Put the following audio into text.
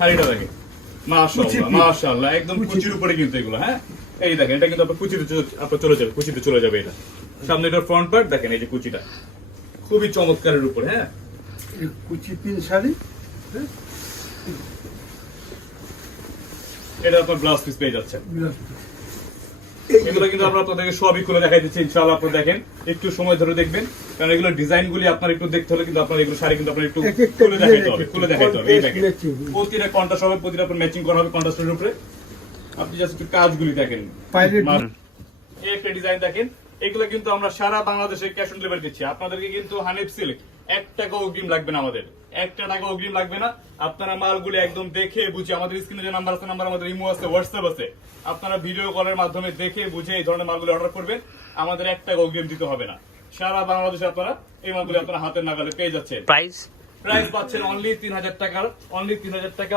শাড়িটা দেখেন, মাশাআল্লাহ মাশাআল্লাহ, একদম কুচির উপরে কিন্তু এগুলো। হ্যাঁ, এই দেখেন, এটা কিন্তু আপনার কুচিতে চলে যাবে এটা। সামনে এটার ফ্রন্ট পার্ট দেখেন, এই যে কুচিটা খুবই চমৎকারের উপর। হ্যাঁ, কুচি পিন শাড়ি, এটা আপনার ব্লাউজ পিস পেয়ে যাচ্ছে। এগুলো কিন্তু আমরা আপনাদেরকে সবই খুলে দেখাই দিচ্ছি ইনশাআল্লাহ। আপনারা দেখেন, একটু সময় ধরে দেখবেন, কারণ এগুলো ডিজাইন গুলি আপনার একটু দেখতে হলে কিন্তু আপনার এগুলো শাড়ি কিন্তু আপনার একটু খুলে দেখাইতে হবে, খুলে দেখাইতে হবে। এই দেখেন, প্রতিটা কন্ট্রাস্ট হবে, প্রতিটা আপনার ম্যাচিং করা হবে কন্ট্রাস্টের উপরে। আপনি জাস্ট একটু কাজগুলি দেখেন, এই একটা ডিজাইন দেখেন। এগুলো কিন্তু আমরা সারা বাংলাদেশে ক্যাশ অন ডেলিভারি দিচ্ছি। আপনাদেরকে কিন্তু হানিফ সিল্ক 1 টাকা অগ্রিম লাগবে না, আমাদের 1 টাকা অগ্রিম লাগবে না। আপনারা মালগুলি একদম দেখে বুঝে, আমাদের স্ক্রিনে যে নাম্বার আছে, নাম্বার আমাদের ইমো আছে, হোয়াটসঅ্যাপ আছে, আপনারা ভিডিও কলের মাধ্যমে দেখে বুঝে এই ধরনের মালগুলি অর্ডার করবেন। আমাদের 1 টাকা অগ্রিম দিতে হবে না। সারা বাংলাদেশে আপনারা এই মালগুলি আপনারা হাতের নাগালে পেয়ে যাচ্ছেন। প্রাইস পাচ্ছেন অনলি 3000 টাকা, অনলি 3000 টাকা।